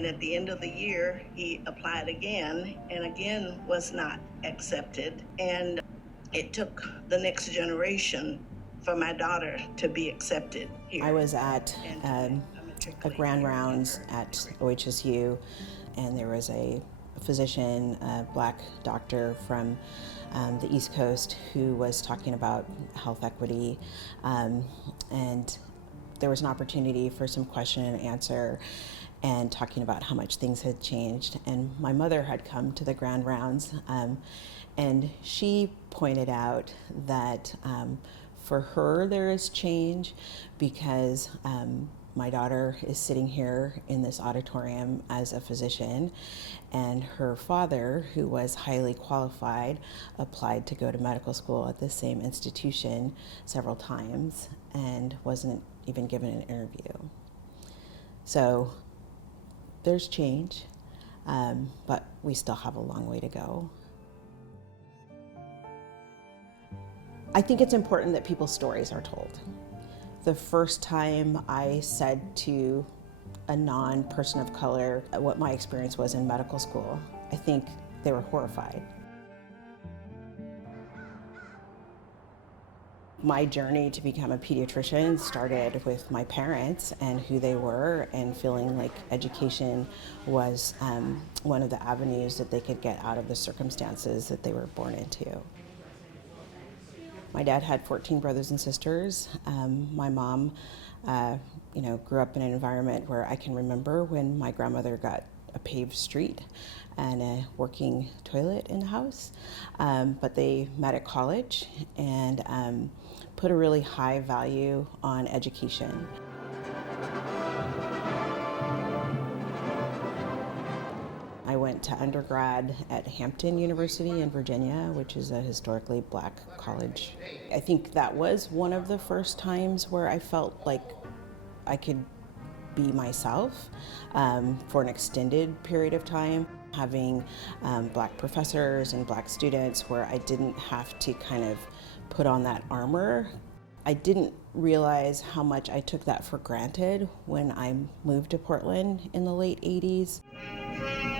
And at the end of the year, he applied again and again was not accepted. And it took the next generation for my daughter to be accepted here. I was at a grand rounds at OHSU, and there was a physician, a black doctor from the East Coast, who was talking about health equity, and there was an opportunity for some question and answer and talking about how much things had changed. And my mother had come to the grand rounds, and she pointed out that for her there is change because my daughter is sitting here in this auditorium as a physician, and her father, who was highly qualified, applied to go to medical school at the same institution several times and wasn't even given an interview. So there's change, but we still have a long way to go. I think it's important that people's stories are told. The first time I said to a non-person of color what my experience was in medical school, I think they were horrified. My journey to become a pediatrician started with my parents and who they were, and feeling like education was one of the avenues that they could get out of the circumstances that they were born into. My dad had 14 brothers and sisters. My mom, grew up in an environment where I can remember when my grandmother got a paved street and a working toilet in the house. But they met at college and put a really high value on education. I went to undergrad at Hampton University in Virginia, which is a historically black college. I think that was one of the first times where I felt like I could be myself for an extended period of time. Having black professors and black students where I didn't have to kind of put on that armor. I didn't realize how much I took that for granted when I moved to Portland in the late 80s.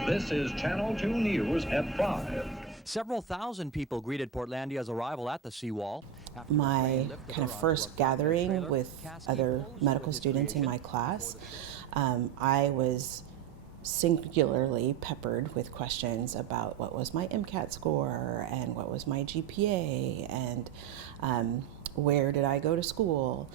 This is Channel 2 News at 5. Several thousand people greeted Portlandia's arrival at the seawall. My kind of first gathering with other medical students in my class, I was singularly peppered with questions about what was my MCAT score and what was my GPA and where did I go to school.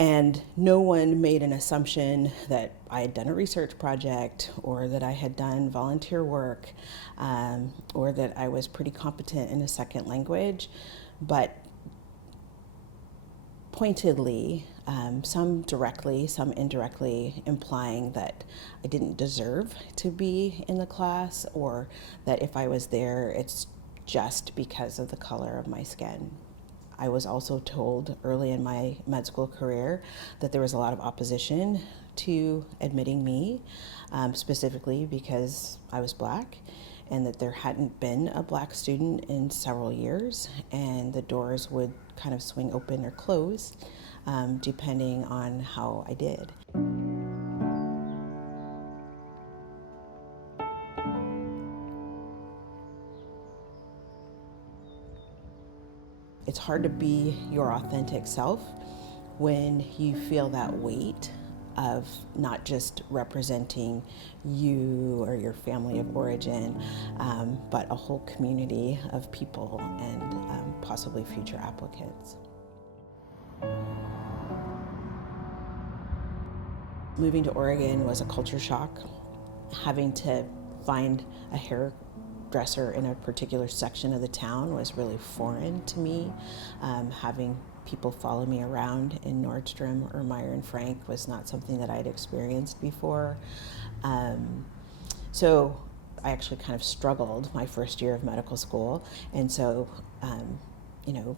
And no one made an assumption that I had done a research project or that I had done volunteer work or that I was pretty competent in a second language, but pointedly, some directly, some indirectly, implying that I didn't deserve to be in the class, or that if I was there, it's just because of the color of my skin. I was also told early in my med school career that there was a lot of opposition to admitting me, specifically because I was black, and that there hadn't been a black student in several years, and the doors would kind of swing open or close depending on how I did. It's hard to be your authentic self when you feel that weight of not just representing you or your family of origin, but a whole community of people and possibly future applicants. Moving to Oregon was a culture shock. Having to find a hairdresser in a particular section of the town was really foreign to me. Having people follow me around in Nordstrom or Meyer and Frank was not something that I'd experienced before. So I actually kind of struggled my first year of medical school. And so,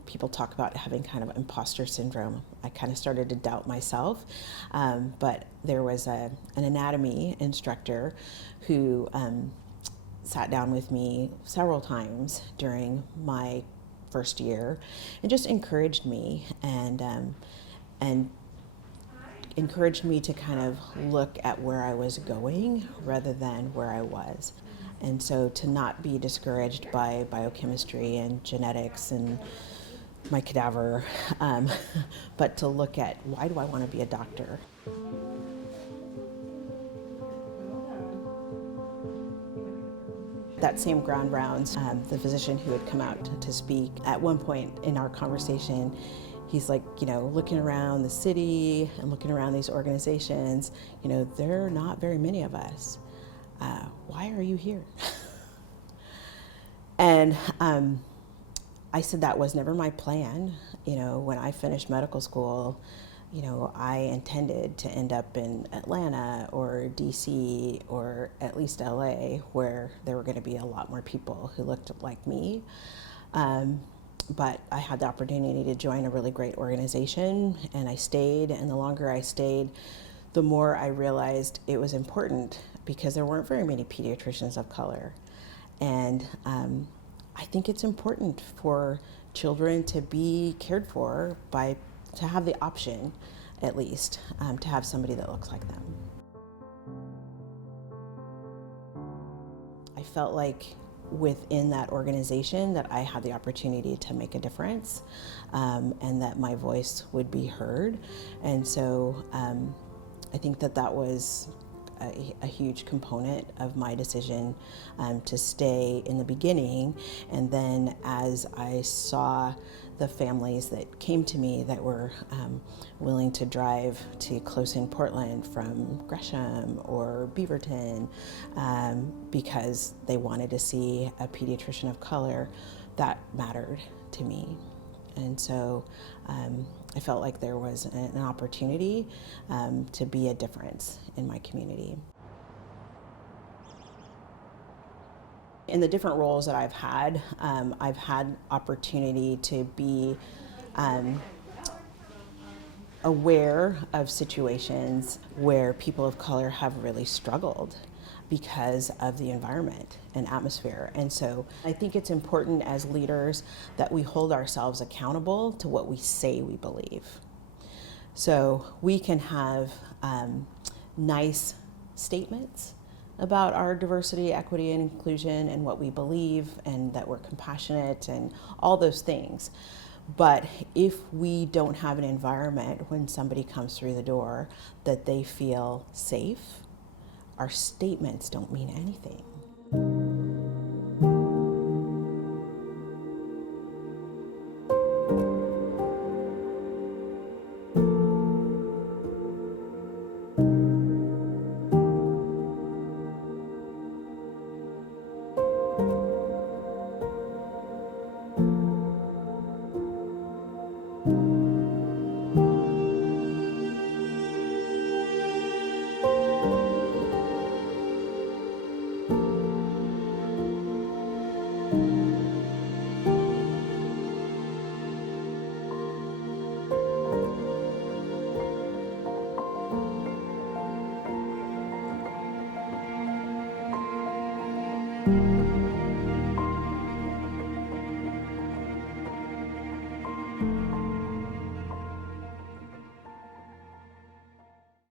people talk about having kind of imposter syndrome. I kind of started to doubt myself. But there was an anatomy instructor who sat down with me several times during my first year and just encouraged me and encouraged me to kind of look at where I was going rather than where I was. And so to not be discouraged by biochemistry and genetics and my cadaver, but to look at, why do I want to be a doctor? That same ground rounds, the physician who had come out to speak, at one point in our conversation, he's like, looking around the city and looking around these organizations, there are not very many of us. Why are you here? And I said that was never my plan. When I finished medical school, I intended to end up in Atlanta or DC or at least LA, where there were going to be a lot more people who looked like me. But I had the opportunity to join a really great organization, and I stayed, and the longer I stayed, the more I realized it was important, because there weren't very many pediatricians of color. And I think it's important for children to be cared for to have the option, at least, to have somebody that looks like them. I felt like within that organization that I had the opportunity to make a difference, and that my voice would be heard. And so I think that was a huge component of my decision to stay in the beginning. And then as I saw the families that came to me that were willing to drive to close in Portland from Gresham or Beaverton because they wanted to see a pediatrician of color, that mattered to me. And so I felt like there was an opportunity to be a difference in my community. In the different roles that I've had opportunity to be aware of situations where people of color have really struggled because of the environment and atmosphere. And so I think it's important as leaders that we hold ourselves accountable to what we say we believe. So we can have nice statements about our diversity, equity, and inclusion and what we believe, and that we're compassionate and all those things. But if we don't have an environment when somebody comes through the door that they feel safe, our statements don't mean anything.